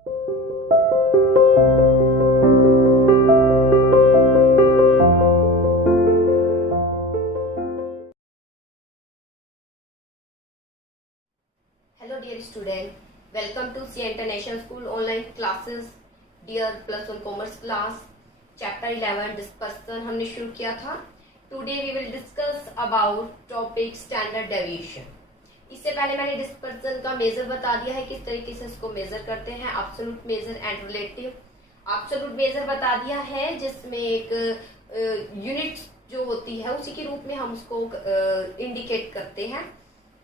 Hello dear student, welcome to C International School online classes. Dear plus one commerce class, chapter 11 dispersion हमने शुरू किया था. Today we will discuss about topic standard deviation. इससे पहले मैंने dispersion का major बता दिया है, किस तरीके से इसको मेजर करते हैं. Absolute major and relative. Absolute major बता दिया है जिसमें एक यूनिट जो होती है उसी के रूप में हम उसको इंडिकेट करते हैं.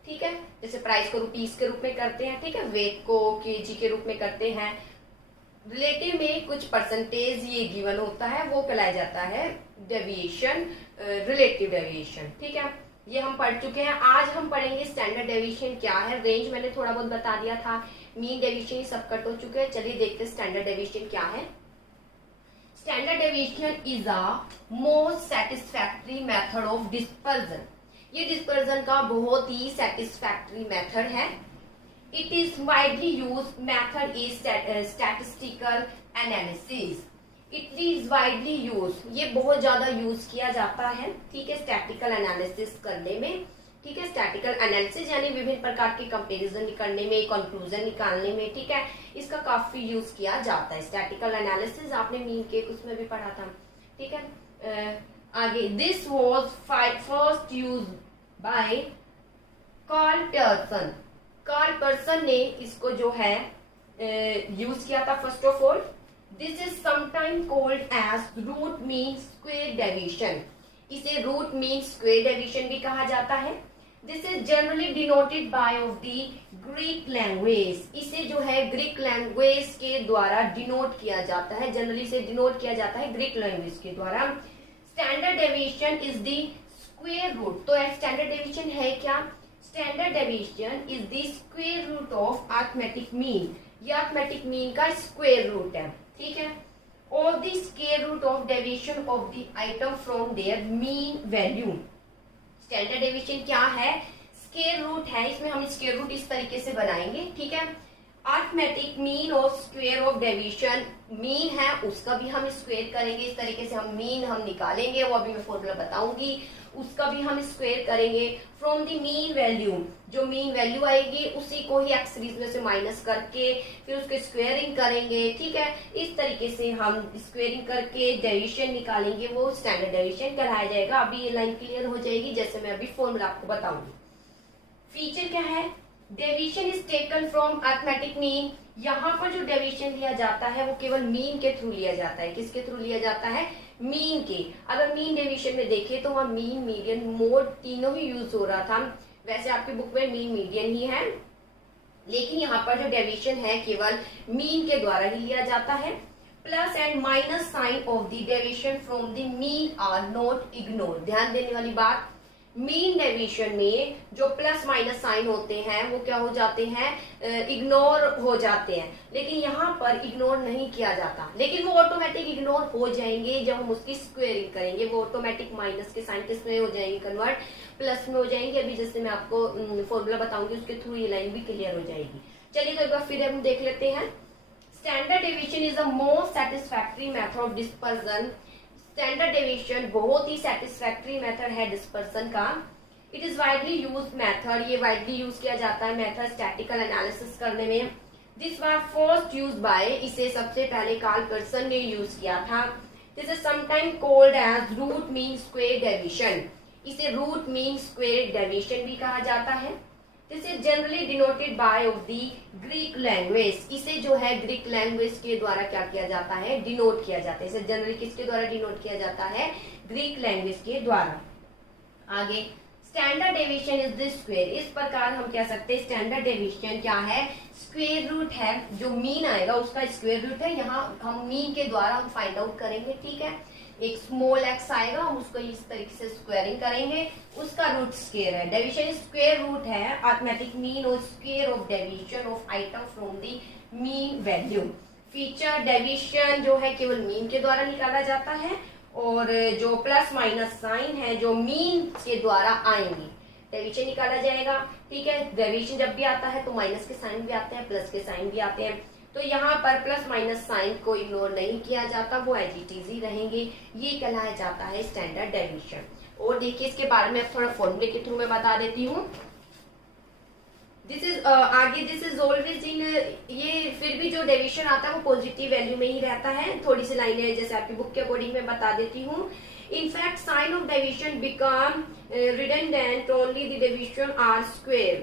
ठीक है, जैसे प्राइस को रुपीस के रूप में करते हैं. ठीक है, वेट को केजी के रूप में करते हैं. रिलेटिव में कुछ परसेंटेज ये गिवन होता है, वो कहलाया जाता है डेविएशन, रिलेटिव डेविएशन. ठीक है, ये हम पढ़ चुके हैं. आज हम पढ़ेंगे स्टैंडर्ड डेविएशन क्या है. रेंज मैंने थोड़ा बहुत बता दिया था. मीन डेविएशन सब कट हो चुके हैं. चलिए देखते हैं स्टैंडर्ड डेविएशन क्या है. Standard deviation is a most satisfactory method of dispersion. ये डिस्पर्जन का बहुत ही सेटिस्फैक्टरी मेथड है. It is widely use method is statistical analysis. It is widely use, ये बहुत ज्यादा यूज किया जाता है. ठीक है, स्टैटिकल एनालिसिस करने में. ठीक है, स्टैटिकल एनालिसिस यानी विभिन्न प्रकार के कंपैरिजन करने में, कंक्लूजन निकालने में. ठीक है, इसका काफी यूज किया जाता है. स्टैटिकल एनालिसिस आपने मीन के उसमें भी पढ़ा था. ठीक है, आगे this was first use by Karl Pearson. Karl Pearson ने इसको जो है यूज किया था. First of all this is sometime called as root mean square deviation. इसे रूट मीन स्क्वेयर डेविएशन भी कहा जाता है. This is generally denoted by of the Greek language. इसे जो है ग्रीक लैंग्वेज के द्वारा डिनोट किया जाता है. जनरली से डिनोट किया जाता है ग्रीक लैंग्वेज के द्वारा. Standard deviation is the square root. तो स्टैंडर्ड डेविएशन है क्या? Standard deviation is the square root of arithmetic mean. ये अरिथमेटिक मीन का स्क्वेयर रूट है. ठीक है, और the square root of deviation of the item from their mean value. Standard deviation क्या है? स्क्वेयर रूट है. इसमें हम स्क्वेयर रूट इस तरीके से बनाएंगे. ठीक है, अरिथमेटिक मीन और स्क्वेयर ऑफ डेविएशन. मीन है उसका भी हम स्क्वेयर करेंगे. इस तरीके से हम मीन हम निकालेंगे, वो अभी मैं फॉर्मूला बताऊंगी. उसका भी हम स्क्वेयर करेंगे. फ्रॉम द मीन वैल्यू, जो मीन वैल्यू आएगी उसी को ही एक्स सीरीज में से माइनस करके फिर उसके स्क्वेयरिंग करेंगे. ठीक है, इस तरीके से हम स्क्वेयरिंग करके डेविएशन निकालेंगे. वो स्टैंडर्ड डेविएशन कहलाया जाएगा. अभी ये लाइन क्लियर हो जाएगी जैसे मैं अभी फॉर्मूला आपको बताऊंगी. फीचर क्या है? Deviation is taken from arithmetic mean. यहाँ पर जो डेविएशन लिया जाता है वो केवल मीन के थ्रू लिया जाता है. किसके थ्रू लिया जाता है? मीन के. अगर मीन डेविएशन में देखें तो वहाँ मीन, मीडियन, मोड तीनों ही यूज हो रहा था. वैसे आपकी बुक में मीन, मीडियन ही है, लेकिन यहाँ पर जो डेविएशन है केवल मीन के द्वारा ही लिया जाता है. Plus and minus sign of the deviation from the mean are not ignore. ध्यान देने वाली बात, मीन डेविएशन में जो प्लस माइनस साइन होते हैं वो क्या हो जाते हैं? इग्नोर हो जाते हैं. लेकिन यहाँ पर इग्नोर नहीं किया जाता, लेकिन वो ऑटोमेटिक इग्नोर हो जाएंगे जब हम उसकी स्क्वेयरिंग करेंगे. वो ऑटोमेटिक माइनस के साइन किस में हो जाएंगे? कन्वर्ट प्लस में हो जाएंगे. अभी जैसे मैं आपको फॉर्मूला बताऊंगी उसके थ्रू ये लाइन भी क्लियर हो जाएगी. चलिए तो एक बार फिर हम देख लेते हैं. Standard deviation is the most satisfactory method of dispersion. Standard deviation बहुत ही सेटिस्फैक्टरी मेथड है डिस्पर्सन का. It is widely use method. ये वाइडली यूज किया जाता है मेथड स्टैटिकल एनालिसिस करने में. This was first use by, इसे सबसे पहले कार्ल पर्सन ने यूज किया था. This is sometime called as root mean square deviation. इसे रूट मीन स्क्वेयर डेविएशन भी कहा जाता है. This is generally denoted by of the Greek language. इसे जो है ग्रीक लैंग्वेज के द्वारा क्या किया जाता है? डिनोट किया जाता है. इसे जनरली किसके द्वारा डिनोट किया जाता है? ग्रीक लैंग्वेज के द्वारा. आगे standard deviation is the square. इस प्रकार हम कह सकते हैं स्टैंडर्ड डेविएशन क्या है? स्क्वेयर रूट है. जो मीन आएगा उसका स्क्वेयर रूट है. यहाँ हम मीन के द्वारा हम फाइंड आउट करेंगे. ठीक है, एक स्मॉल एक्स आएगा, हम उसको इस तरीके से स्क्वायरिंग करेंगे, उसका रूट स्क्वायर है. डेविएशन स्क्वायर रूट है अरिथमेटिक मीन और square of deviation of item from the mean value. Feature deviation जो है केवल मीन के द्वारा निकाला जाता है, और जो प्लस माइनस साइन है जो मीन के द्वारा आएंगे डेविएशन निकाला जाएगा. ठीक है, डेविएशन जब भी आता है तो माइनस के साइन भी आते हैं, प्लस के साइन भी आते हैं. तो यहाँ पर प्लस माइनस साइन को इग्नोर नहीं किया जाता, वो एज इट इज ही रहेंगे। ये कहलाया जाता है स्टैंडर्ड डेविएशन। और देखिए इसके बारे में थोड़ा फॉर्मूले के थ्रू मैं बता देती हूँ। दिस इज आगे दिस इज ऑलवेज इन, ये फिर भी जो डेविएशन आता है वो पॉजिटिव वैल्यू में ही रहता है। थोड़ी सी लाइनें जैसे आपकी बुक के अकॉर्डिंग मैं बता देती हूँ। In fact, sign of deviation become redundant only the deviation are square।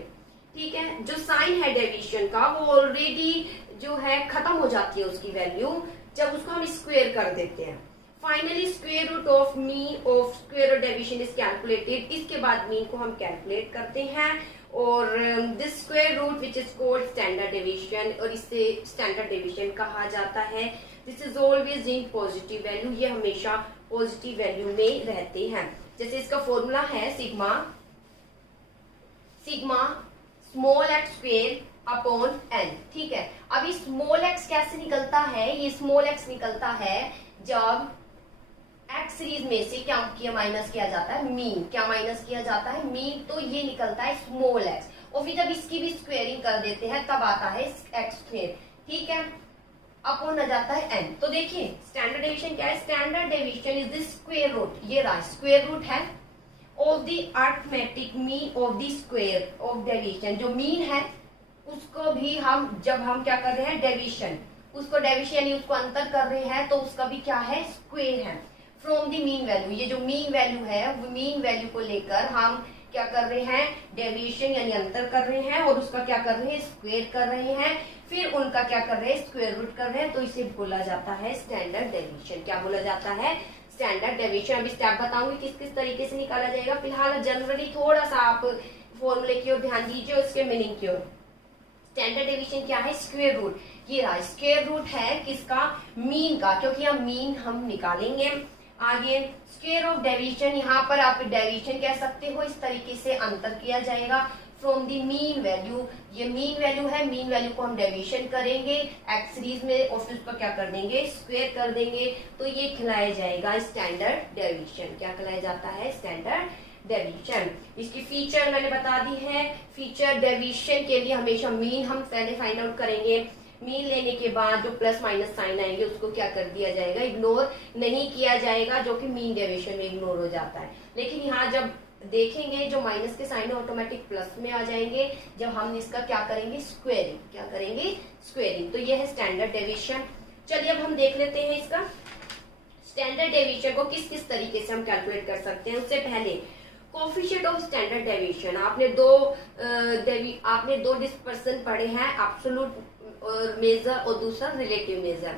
ठीक है, जो साइन है डेविएशन का वो ऑलरेडी जो है खत्म हो जाती है उसकी वैल्यू जब उसको हम स्क्वेयर कर देते हैं। Finally square root of mean of square of deviation is calculated. इसके बाद मीन को हम कैलकुलेट करते हैं और this square root which is called standard deviation, और इससे स्टैंडर्ड डेविएशन कहा जाता है। This is always in positive value, ये हमेशा पॉजिटिव वैल्यू में रहते हैं। जैसे इसका फॉर्मूला है sigma small x square upon n. ठीक है, अभी स्मॉल एक्स कैसे निकलता है? ये स्मॉल एक्स निकलता है जब एक्स सीरीज में से क्या माइनस किया जाता है? मीन। क्या माइनस किया जाता है? मीन। तो ये निकलता है स्मॉल एक्स, और फिर जब इसकी भी स्क्वेयरिंग कर देते हैं तब आता है एक्स स्क्वेयर। ठीक है, अपॉन आ जाता है एन। तो देखिए स्टैंडर्ड डेविएशन क्या है? Standard deviation is the square root, ये रहा स्क्वायर रूट है, of the arithmetic mean of the square of deviation. जो मीन है उसको भी हम जब हम क्या कर रहे हैं डेविएशन, उसको डेविएशन यानी उसको अंतर कर रहे हैं तो उसका भी क्या है? स्क्वायर है फ्रॉम द मीन वैल्यू। ये जो मीन वैल्यू है वो मीन वैल्यू को लेकर हम क्या कर रहे हैं? डेविएशन यानी अंतर कर रहे हैं, और उसका क्या कर रहे हैं? स्क्वायर कर रहे हैं। फिर उनका क्या कर रहे हैं? स्क्वायर रूट कर रहे हैं। तो इसे बोला जाता है स्टैंडर्ड डेविएशन। क्या बोला जाता है? Standard deviation. अभी स्टेप बताऊंगी किस किस तरीके से निकाला जाएगा। फिलहाल जनरली थोड़ा सा आप फॉर्मूले की ओर ध्यान दीजिए, उसके मीनिंग की ओर। स्टैंडर्ड डेविएशन क्या है? Square root. ये रहा स्क्वायर रूट है किसका? मीन का, क्योंकि हम मीन हम निकालेंगे आगे। स्क्वायर ऑफ डेविएशन, यहाँ पर आप डेविएशन कह सकते हो, इस तरीके से अंतर किया जाएगा फ्रॉम द मीन वैल्यू। ये मीन वैल्यू है, मीन वैल्यू को हम डेविएशन करेंगे एक्स सीरीज में और फिर उसका क्या कर देंगे? स्क्वायर कर देंगे। तो ये कहलाया जाएगा स्टैंडर्ड डेविएशन। क्या कहलाया जाता है? Standard deviation. इसकी फीचर मैंने बता दी है। फीचर डेविएशन के लिए हमेशा मीन हम पहले फाइंड आउट करेंगे। मीन लेने के बाद जो प्लस माइनस साइन आएंगे उसको क्या कर दिया जाएगा? इग्नोर नहीं किया जाएगा, जो कि मीन डेविएशन में इग्नोर हो जाता है। लेकिन यहाँ जब देखेंगे जो माइनस के साइन ऑटोमेटिक प्लस में आ जाएंगे जब हम इसका क्या करेंगे? स्क्वेयरिंग। क्या करेंगे? स्क्वेयरिंग। तो ये है स्टैंडर्ड डेविएशन। चलिए अब हम देख लेते हैं इसका स्टैंडर्ड डेविएशन को किस किस तरीके से हम कैलकुलेट कर सकते हैं। उससे पहले कोफिशिएंट ऑफ स्टैंडर्ड डेविएशन, आपने दो डिस्पर्सन पढ़े हैं, एब्सोल्यूट मेजर और दूसरा रिलेटिव मेजर।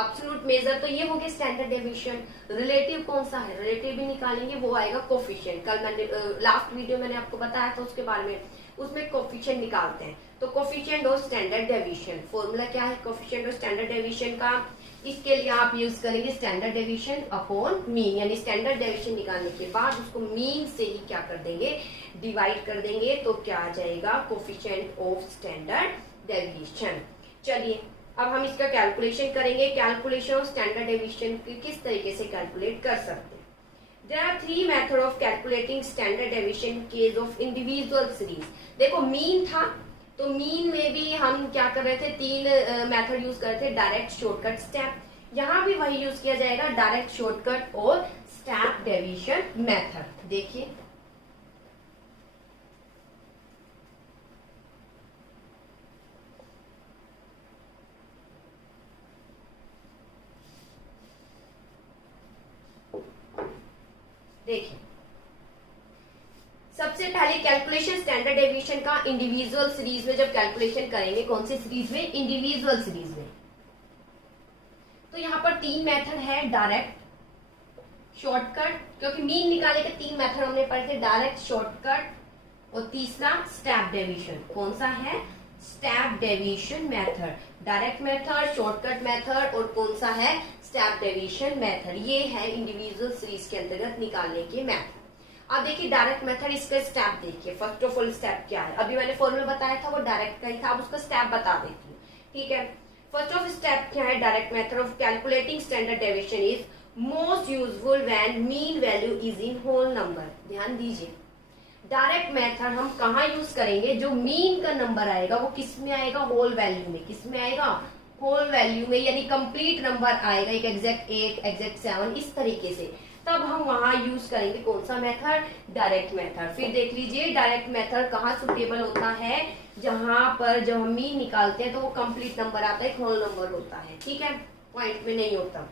एब्सोल्यूट मेजर तो ये हो गया स्टैंडर्ड डेविएशन। रिलेटिव कौन सा है? रिलेटिव भी निकालेंगे, वो आएगा कोफिशिएंट। कल मैंने लास्ट वीडियो मैंने आपको बताया था उसके बारे में, उसमें कोफिशिएंट निकालते हैं। तो coefficient of standard deviation, formula क्या है कोफिशिएंट ऑफ स्टैंडर्ड डेविएशन का? इसके लिए आप यूज करेंगे स्टैंडर्ड डेविएशन अपॉन मीन, यानी स्टैंडर्ड डेविएशन निकालने के बाद उसको मीन से ही क्या कर देंगे? डिवाइड कर देंगे। तो क्या आ जाएगा? Coefficient of standard deviation. चलिए अब हम इसका कैलकुलेशन करेंगे। कैलकुलेशन ऑफ स्टैंडर्ड डेविएशन किस तरीके से कैलकुलेट कर सकते हैं? There are 3 method of calculating standard deviation case of individual series. देखो मीन था, तो मीन में भी हम क्या कर रहे थे? 3 मेथड यूज कर रहे थे, डायरेक्ट, शॉर्टकट, स्टेप। यहाँ भी वही यूज किया जाएगा, डायरेक्ट, शॉर्टकट और स्टेप डेविएशन मेथड। देखिए देखिए सबसे पहले कैलकुलेशन स्टैंडर्ड डेविएशन का इंडिविजुअल सीरीज में जब कैलकुलेशन करेंगे, कौन सी सीरीज में? इंडिविजुअल सीरीज में। तो यहाँ पर 3 मेथड है, डायरेक्ट, शॉर्टकट, क्योंकि मीन निकाले के 3 मेथड हमने पढ़े थे, डायरेक्ट, शॉर्टकट और तीसरा स्टेप डेविएशन। कौन सा है? Step deviation method. Direct method, shortcut method और कौन सा है? Step deviation method. ये है इंडिविजुअल सीरीज के अंतर्गत निकालने के मेथड। अब देखिए डायरेक्ट मेथड, इसका स्टेप देखिए। फर्स्ट ऑफ ऑल स्टेप क्या है? अभी मैंने फॉर्मूला बताया था वो डायरेक्ट का ही था, अब उसका स्टेप बता देती हूँ। ठीक है, फर्स्ट ऑफ स्टेप क्या है? Direct method of calculating standard deviation is most useful when mean value is in whole number. ध्यान दीजिए, डायरेक्ट मेथड हम कहाँ यूज करेंगे? जो मीन का नंबर आएगा वो किस में आएगा? होल वैल्यू में। किस में आएगा? होल वैल्यू में यानी कंप्लीट नंबर आएगा, एक एग्जैक्ट 8, एग्जैक्ट 7, इस तरीके से, तब हम वहां यूज करेंगे कौन सा मेथड, डायरेक्ट मेथड। फिर देख लीजिए डायरेक्ट मेथड कहाँ सुटेबल होता है, जहां पर जब हम मीन निकालते हैं तो वो कंप्लीट नंबर आता है, होल नंबर होता है, ठीक है, पॉइंट में नहीं होता।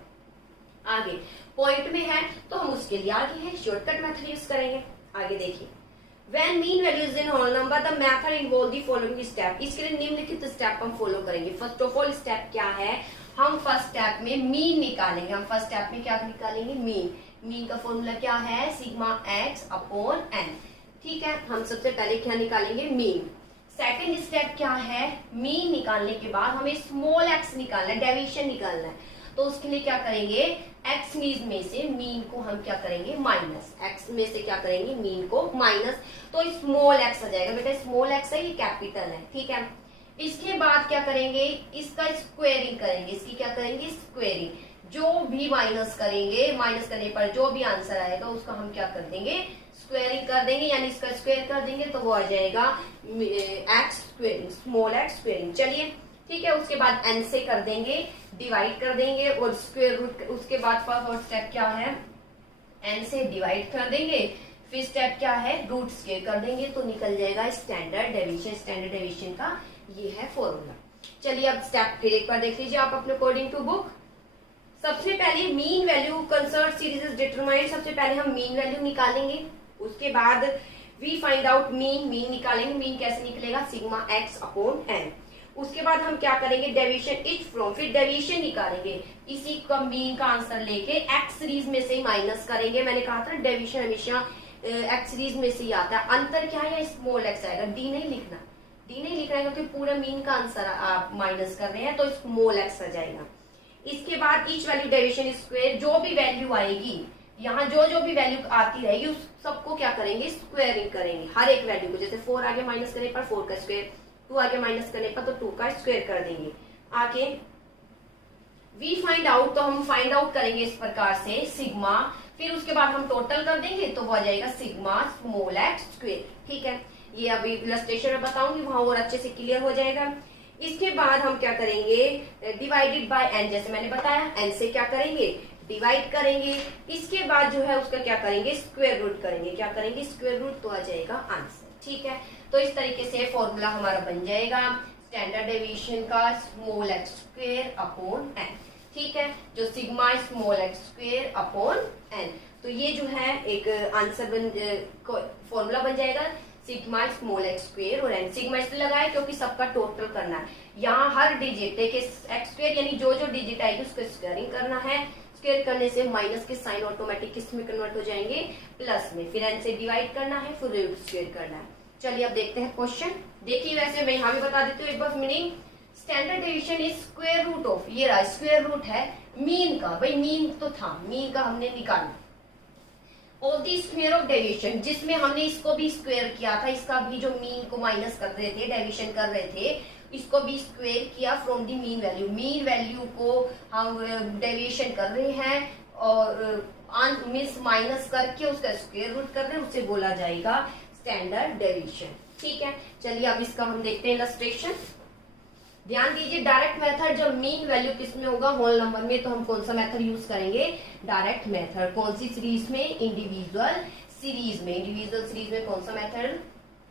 आगे पॉइंट में है तो हम उसके लिए आगे है शॉर्टकट मेथड यूज करेंगे। आगे देखिए, When mean value is in whole number, the method involve the following step। इसके लिए निम्नलिखित स्टेप हम फॉलो करेंगे। फर्स्ट ऑफ ऑल स्टेप क्या है, हम फर्स्ट स्टेप में मीन निकालेंगे। हम फर्स्ट स्टेप में क्या निकालेंगे, मीन। मीन का फॉर्मूला क्या है, सिग्मा एक्स अपॉन एन, ठीक है। हम सबसे पहले क्या निकालेंगे, मीन। सेकेंड स्टेप क्या है, मीन निकालने के बाद हमें स्मॉल एक्स निकालना है, डेविएशन निकालना है। तो उसके लिए क्या करेंगे, एक्स में से मीन को हम क्या करेंगे, माइनस। एक्स में से क्या करेंगे, मीन को माइनस, तो स्मॉल एक्स आ जाएगा। बेटा स्मॉल एक्स है, ये कैपिटल है, ठीक है। इसके बाद क्या करेंगे, इसका स्क्वेयरिंग करेंगे। इसकी क्या करेंगे, स्क्वेयरिंग। जो भी माइनस करेंगे, माइनस करने पर जो भी आंसर आएगा उसका हम क्या कर देंगे, स्क्वेयरिंग कर देंगे, यानी इसका स्क्वेयर कर देंगे तो वो आ जाएगा x squaring, small x squaring. चलिए ठीक है, उसके बाद एन से कर देंगे, डिवाइड कर देंगे, और स्क्वायर रूट। उसके बाद फर्स्ट स्टेप क्या है, एन से डिवाइड कर देंगे, फिर स्टेप क्या है, रूट स्क्वायर कर देंगे, तो निकल जाएगा स्टैंडर्ड डेविएशन। स्टैंडर्ड डेविएशन का ये है फॉर्मूला। चलिए अब स्टेप फिर एक बार देख लीजिए आप अपने अकॉर्डिंग टू बुक। सबसे पहले mean value concert series is determined. सबसे पहले हम मीन वैल्यू निकालेंगे, उसके बाद we find out mean. Mean निकालेंगे, मीन कैसे निकलेगा, सिग्मा एक्स अपॉन एन। उसके बाद हम क्या करेंगे, डेविएशन इच फ्रॉम, फिर डेविएशन निकालेंगे, इसी का मीन का आंसर लेके एक्स सीरीज में से माइनस करेंगे। मैंने कहा था डेविएशन हमेशा एक्स सीरीज में से ही आता है। अंतर क्या है, स्मॉल एक्स आएगा, डी नहीं लिखना, डी नहीं लिख रहा है क्योंकि पूरा मीन का आंसर आप माइनस कर रहे हैं, तो स्मॉल एक्स आ जाएगा। इसके बाद ईच वैल्यू डेविएशन स्क्वायर, जो भी वैल्यू आएगी यहाँ, जो भी वैल्यू आती रहेगी उस सबको क्या करेंगे, स्क्वायरिंग करेंगे, हर एक वैल्यू को। जैसे 4 आगे माइनस करने पर 4 का स्क्वायर, 2 आगे माइनस करने पर तो 2 का स्क्वायर कर देंगे। आगे वी फाइंड आउट, तो हम फाइंड आउट करेंगे इस प्रकार से सिग्मा, फिर उसके बाद हम टोटल कर देंगे तो वो आ जाएगा सिग्मा स्मॉल एक्स स्क्वायर, ठीक है। ये अभी इलस्ट्रेशन में बताऊंगी, वहां और अच्छे से क्लियर हो जाएगा। इसके बाद हम क्या करेंगे, डिवाइडेड बाय एन, जैसे मैंने बताया, एन से क्या करेंगे, डिवाइड करेंगे। इसके बाद जो है उसका क्या करेंगे, स्क्वायर रूट करेंगे। क्या करेंगे, स्क्वायर रूट, तो आ जाएगा आंसर, ठीक है। तो इस तरीके से फॉर्मूला हमारा बन जाएगा स्टैंडर्ड डेविएशन का, small x square upon n, ठीक है, जो sigma small x square upon n. तो ये जो है एक आंसर फॉर्मूला बन जाएगा, सिग्मा स्मॉल एक्स स्क्वायर और एन। सिग्मा इसलिए लगाए क्योंकि सबका टोटल करना है। यहाँ हर डिजिट एक्स स्क्वायर यानी जो डिजिट आएगी उसको स्क्वायरिंग करना है। स्क्वायर करने से माइनस के साइन ऑटोमेटिक किस में कन्वर्ट हो जाएंगे, प्लस में। फिर एन से डिवाइड करना है, फिर रूट स्क्वायर करना है। चलिए अब देखते हैं क्वेश्चन। देखिए वैसे मैं यहाँ भी बता देती हूँ एक बार meaning. Standard deviation is square root of, ये रहा स्क्वायर रूट है मीन का, भाई मीन तो था, मीन का हमने निकाला, of the square of deviation, जिसमें हमने इसको भी स्क्वायर किया था, इसका भी जो मीन को माइनस कर रहे थे, डेविएशन कर रहे थे, इसको भी स्क्वायर किया from the mean value. Mean value को हम डेविएशन कर रहे हैं और मीन्स माइनस करके उसका स्क्वायर रूट कर रहे हैं, उससे बोला जाएगा स्टैंडर्ड डेविएशन, ठीक है। चलिए अब इसका हम देखते हैं इलस्ट्रेशन। ध्यान दीजिए, डायरेक्ट मेथड जब मीन वैल्यू किस में होगा, होल नंबर में, तो हम कौन सा मेथड यूज करेंगे, डायरेक्ट मेथड। कौन सी सीरीज में, इंडिविजुअल सीरीज में। इंडिविजुअल सीरीज में कौन सा मेथड,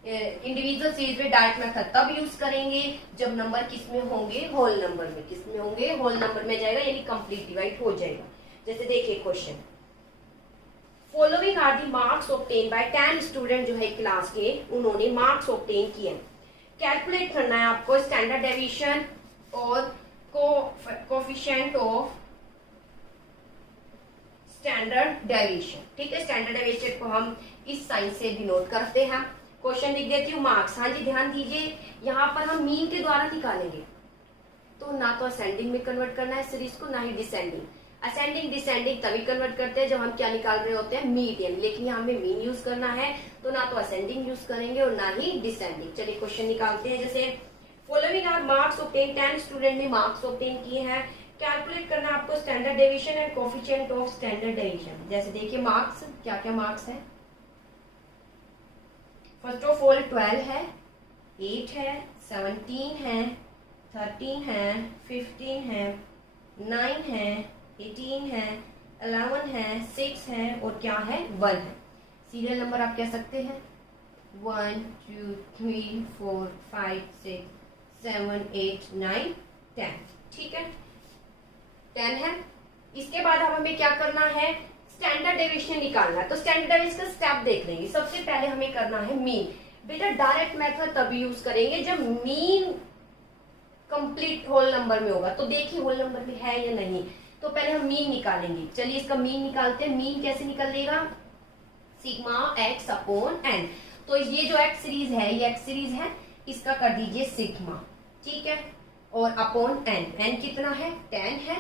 इंडिविजुअल सीरीज में डायरेक्ट मेथड तब यूज करेंगे जब नंबर किस में होंगे, होल नंबर में। किस में होंगे, होल नंबर में जाएगा, यानी कंप्लीट डिवाइड हो जाएगा। जैसे देखिए question, following are the marks obtain by 10 student, जो है क्लास के, उन्होंने मार्क्स ऑब्टेन किए। कैलकुलेट करना है आपको स्टैंडर्ड डेविएशन और कोफिशिएंट ऑफ स्टैंडर्ड डेविएशन, ठीक है। स्टैंडर्ड डेविएशन को हम इस साइन से डिनोट करते हैं। क्वेश्चन लिख देती हूँ, मार्क्स। हाँ जी ध्यान दीजिए, यहाँ पर हम मीन के द्वारा निकालेंगे, तो ना तो असेंडिंग में कन्वर्ट करना है सीरीज को, ना ही डिसेंडिंग। असेंडिंग डिसेंडिंग तभी कन्वर्ट करते हैं जब हम क्या निकाल रहे होते हैं, मीडियन, लेकिन यहाँ हमें मीन यूज करना है, तो ना तो असेंडिंग यूज करेंगे और ना ही डिसेंडिंग। चलिए क्वेश्चन निकालते हैं। जैसे following are marks obtain, 10 student ने मार्क्स ऑब्टेन किए हैं। कैलकुलेट करना आपको standard deviation and coefficient of standard deviation. जैसे देखिए मार्क्स, क्या क्या मार्क्स है, फर्स्ट ऑफ ऑल 12 है, 8 है, 17 है, 13 है, 15 है, 9 है, 18 है, 11 है, 6 है और क्या है 1 है। सीरियल नंबर आप कह सकते हैं 1 2 3 4 5 6 7 8 9 10। ठीक है, 10 है। इसके बाद अब हमें क्या करना है, स्टैंडर्ड डेविएशन निकालना है। तो स्टैंडर्ड डेविएशन का स्टेप देख लेंगे। सबसे पहले हमें करना है मीन। बेटा डायरेक्ट मेथड तभी यूज करेंगे जब मीन कंप्लीट होल नंबर में होगा। तो देखिए होल नंबर में है या नहीं। तो पहले हम मीन निकालेंगे। चलिए इसका मीन निकालते हैं। मीन कैसे निकलेगा, सिग्मा एक्स अपॉन एन। तो ये जो एक्स सीरीज है, ये एक्स सीरीज है, इसका कर दीजिए सिग्मा। ठीक है, और अपॉन एन। एन कितना है 10 है,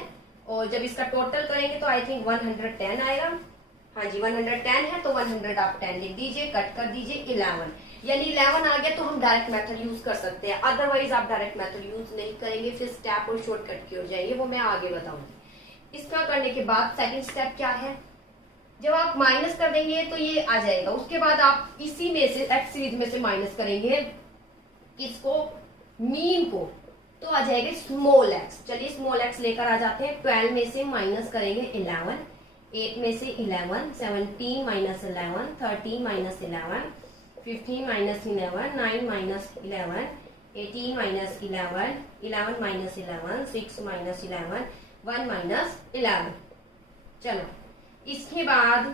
और जब इसका टोटल करेंगे तो आई थिंक 110 आएगा। हाँ जी 110 है, तो 100 आप 10 लिख दीजिए, कट कर दीजिए 11, यानी 11 आ गया। तो हम डायरेक्ट मेथड यूज कर सकते हैं, अदरवाइज आप डायरेक्ट मेथड यूज नहीं करेंगे, फिर स्टेप और शॉर्टकट की हो जाएंगे, वो मैं आगे बताऊंगी। इसका करने के बाद सेकंड स्टेप क्या है, जब आप माइनस कर देंगे तो ये आ जाएगा। उसके बाद आप इसी में से एक्स सीरीज में से माइनस करेंगे किसको, मीन को, तो आ जाएगा स्मॉल एक्स। चलिए स्मॉल एक्स लेकर आ जाते हैं। 12 में से माइनस करेंगे 11, 8 में से 11, 17 minus 11, 13 minus 11, 15 minus 11, 9 minus 11, 18 minus 11, 11 minus 11, 6 minus 11, 1 minus 11। चलो इसके बाद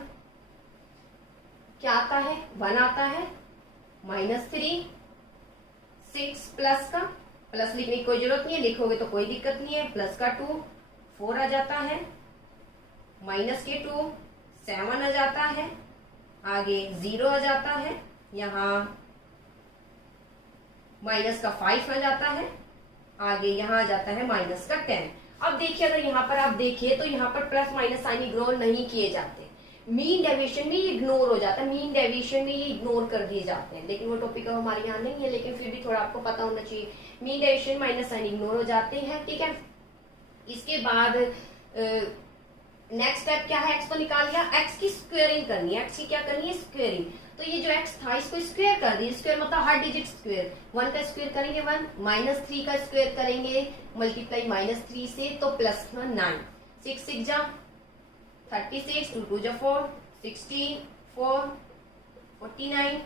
क्या आता है, 1 आता है, -3, 6 प्लस का, प्लस लिखने की कोई जरूरत नहीं है, लिखोगे तो कोई दिक्कत नहीं है, प्लस का 2, 4 आ जाता है, माइनस के 2, 7 आ जाता है, आगे 0 आ जाता है, यहाँ माइनस का 5 आ जाता है, आगे यहाँ आ जाता है माइनस का 10। अब देखिए अगर यहाँ पर आप देखिए तो यहाँ पर प्लस माइनस साइन इग्नोर नहीं किए जाते, मीन डेविएशन में ये इग्नोर हो जाता है, मीन डेविएशन में ये इग्नोर कर दिए जाते हैं, लेकिन वो टॉपिक अब हमारे यहाँ नहीं है, लेकिन फिर भी थोड़ा आपको पता होना चाहिए। Mean deviation minus sign ignore हो जाते हैं। ठीक है, इसके बाद नेक्स्ट स्टेप क्या है, एक्स को निकाल लिया, एक्स की स्क्वेयरिंग करनी है। एक्स की क्या करनी है, स्क्वेयरिंग। तो ये जो एक्स था इसको स्क्वेयर कर दिए, स्क्वेयर मतलब हर डिजिट स्क्वेयर। 1 का स्क्वेयर करेंगे 1, -3 का स्क्वेयर करेंगे मल्टीप्लाई -3 से तो प्लस 9, 6 6 जा 36, 2 2 जा 4, 16, 4, 49,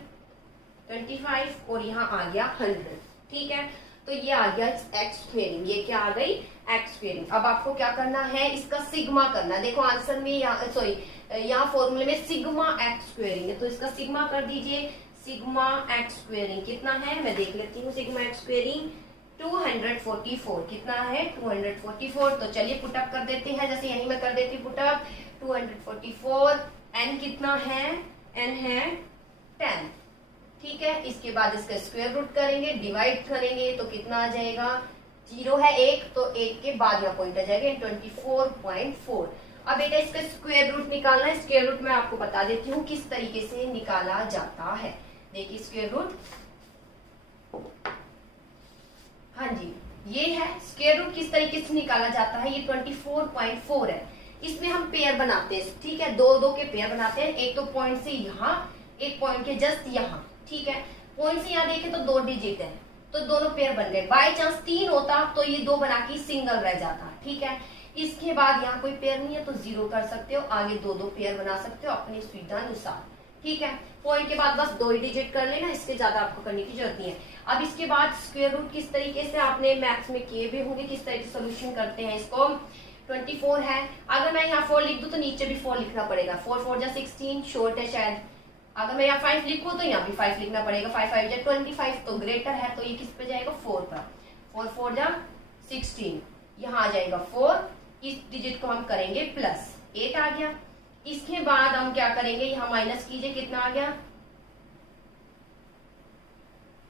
25 और यहाँ आ गया 100। ठीक है, तो ये आ गया एक्स स्क्वेयरिंग। ये क्या आ गई, एक्स स्क्वेयरिंग। अब आपको क्या करना है, इसका सिग्मा करना है। देखो आंसर में यहाँ फॉर्मूले में सिग्मा एक्स स्क्वेयरिंग है, तो इसका सिग्मा कर दीजिए। सिग्मा एक्स स्क्वेयरिंग कितना है, मैं देख लेती हूँ। सिग्मा एक्स स्क्वेयरिंग 244, कितना है 244। तो चलिए पुटअप कर देते हैं, जैसे यही मैं कर देती हूँ पुटअप 244। एन कितना है, एन है 10। ठीक है, इसके बाद इसका स्क्वायर रूट करेंगे, डिवाइड करेंगे तो कितना आ जाएगा, 0 है 1, तो 1 के बाद यहाँ पॉइंट आ जाएगा 24.4। अब बेटा इसका स्क्वायर रूट निकालना है। स्क्वायर रूट मैं आपको बता देती हूँ किस तरीके से निकाला जाता है। देखिए स्क्वायर रूट, हाँ जी ये है स्क्वायर रूट, किस तरीके से निकाला जाता है। ये 24.4 है, इसमें हम पेयर बनाते हैं। ठीक है, 2 2 के पेयर बनाते हैं, एक तो पॉइंट से यहाँ, एक पॉइंट के जस्ट यहाँ। ठीक है, पॉइंट से यहाँ देखें तो 2 डिजिट है, तो दोनों पेयर बन गए। बाई चांस 3 होता तो ये 2 बना के सिंगल रह जाता। ठीक है, इसके बाद यहाँ कोई पेयर नहीं है तो 0 कर सकते हो, आगे 2 2 पेयर बना सकते हो अपनी सुविधा अनुसार। ठीक है, पॉइंट के बाद बस 2 ही डिजिट कर लेना, इसके ज्यादा आपको करने की जरूरत नहीं है। अब इसके बाद स्क्वायर रूट किस तरीके से आपने मैथ्स में किए भी होंगे, किस तरीके से सोल्यूशन करते हैं इसको। 24 है, अगर मैं यहाँ 4 लिख दूं तो नीचे भी 4 लिखना पड़ेगा। 4 4 जा 16, शॉर्ट है शायद। अगर मैं यहाँ 5 लिखूं तो यहाँ भी 5 लिखना पड़ेगा। 5 5 जा 25, तो ग्रेटर है, तो ये किस पे जाएगा, 4 पर। 4 4 जा 16, यहाँ आ जाएगा 4। इस डिजिट को हम करेंगे प्लस, 8 आ गया। इसके बाद हम क्या करेंगे, यहाँ माइनस कीजिए, कितना आ गया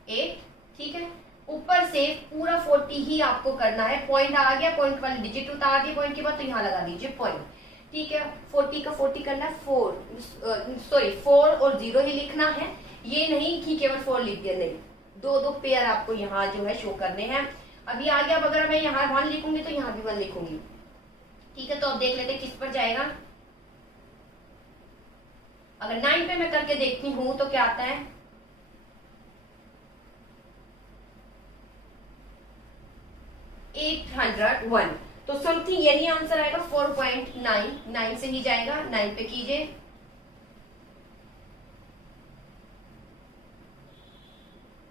8। ठीक है, ऊपर से पूरा 40 ही आपको करना है। पॉइंट आ गया, पॉइंट वाली डिजिट उतार दिए पॉइंट के बाद, तो यहाँ लगा दीजिए पॉइंट। ठीक है, 40 का 40 करना है 4 और 0 ही लिखना है, ये नहीं कि केवल 4 लिख दिया, नहीं, 2 2 पेयर आपको यहाँ जो है शो करने हैं। अभी आ गया, अगर मैं यहाँ 1 लिखूंगी तो यहाँ भी 1 लिखूंगी। ठीक है, तो अब देख लेते हैं किस पर जाएगा। अगर 9 पे मैं करके देखती हूँ तो क्या आता है, 9 801। तो समथिंग यही आंसर आएगा 4.9। 9 से ही जाएगा, 9 पे कीजिए।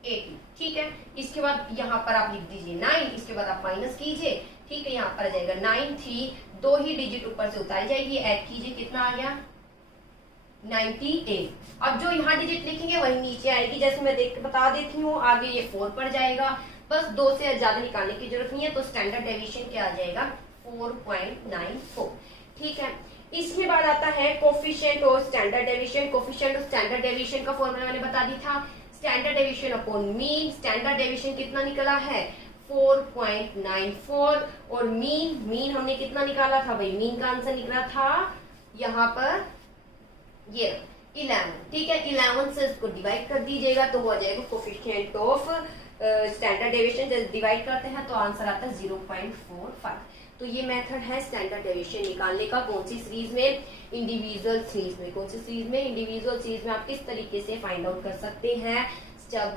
80, ठीक है। इसके बाद यहाँ पर आप लिख दीजिए 9, इसके बाद आप माइनस कीजिए, ठीक है। यहाँ पर आ जाएगा 93, 2 ही डिजिट ऊपर से उतारी जाएगी, ऐड कीजिए, कितना आ गया 98। अब जो यहाँ डिजिट लिखेंगे वही नीचे आएगी, जैसे मैं बता देती हूँ। आगे ये 4 पर जाएगा, बस 2 से ज्यादा निकालने की जरूरत नहीं है। तो स्टैंडर्ड डेविएशन क्या आ जाएगा 4.94, ठीक है। इसके बाद आता है कोफिशिएंट और स्टैंडर्ड डेविएशन। कोफिशिएंट और स्टैंडर्ड डेविएशन का फॉर्मूला मैंने बता दी था, standard deviation upon mean. Standard deviation कितना निकला है 4.94, और मीन हमने कितना निकाला था भाई, मीन का आंसर निकला था यहाँ पर ये 11, ठीक है। 11 से इसको डिवाइड कर दीजिएगा तो वो आ जाएगा कोफिशिएंट ऑफ स्टैंडर्ड डेविएशन। जब डिवाइड करते हैं तो आंसर आता है 0.45। तो ये मेथड है स्टैंडर्ड डेविएशन निकालने का। कौन सी सीरीज में, इंडिविजुअल सीरीज में। कौन सी सीरीज में, इंडिविजुअल सीरीज में। आप किस तरीके से फाइंड आउट कर सकते हैं जब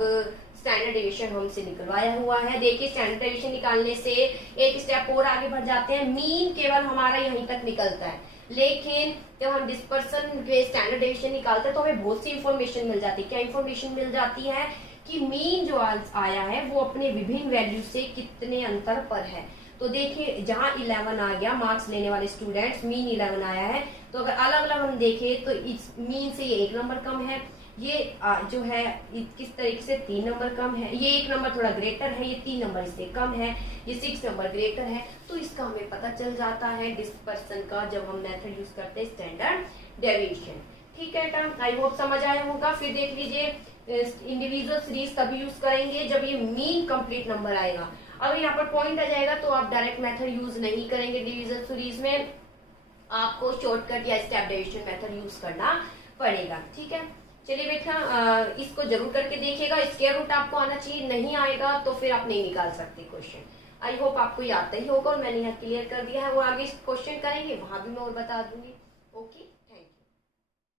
स्टैंडर्ड डेविएशन हमसे निकलवाया हुआ है। देखिए स्टैंडर्ड डेविएशन निकालने से एक स्टेप और आगे बढ़ जाते हैं। मीन केवल हमारा यहीं तक निकलता है, लेकिन जब हम डिस्पर्सन के स्टैंडर्ड डेविएशन निकालते हैं तो हमें बहुत सी इंफॉर्मेशन मिल जाती है। क्या इंफॉर्मेशन मिल जाती है कि मीन जो आया है वो अपने विभिन्न वैल्यू से कितने अंतर पर है। तो देखिए जहां 11 आ गया, मार्क्स लेने वाले स्टूडेंट्स, मीन 11 आया है, तो अगर अलग अलग हम देखें तो इस मीन से ये 1 नंबर कम है, ये जो है किस तरीके से 3 नंबर कम है, ये 1 नंबर थोड़ा ग्रेटर है, ये 3 नंबर इससे कम है, ये 6 नंबर ग्रेटर है। तो इसका हमें पता चल जाता है डिस्पर्सन का जब हम मेथड यूज करते हैं स्टैंडर्ड डेविएशन, ठीक है। टर्म आई होप समझ आया होगा। फिर देख लीजिए इंडिविजुअल सीरीज तभी यूज करेंगे जब ये मीन कंप्लीट नंबर आएगा। अगर यहाँ पर पॉइंट आ जाएगा तो आप डायरेक्ट मेथड यूज नहीं करेंगे डिविजन सीरीज में, आपको शॉर्टकट या स्टेप डेविएशन मेथड यूज करना पड़ेगा, ठीक है। चलिए बेटा इसको जरूर करके देखिएगा। स्क्वायर रूट आपको आना चाहिए, नहीं आएगा तो फिर आप नहीं निकाल सकते क्वेश्चन। आई होप आपको ये आता ही होगा और मैंने यहाँ क्लियर कर दिया है। वो आगे क्वेश्चन करेंगे वहां भी मैं और बता दूंगी। ओके।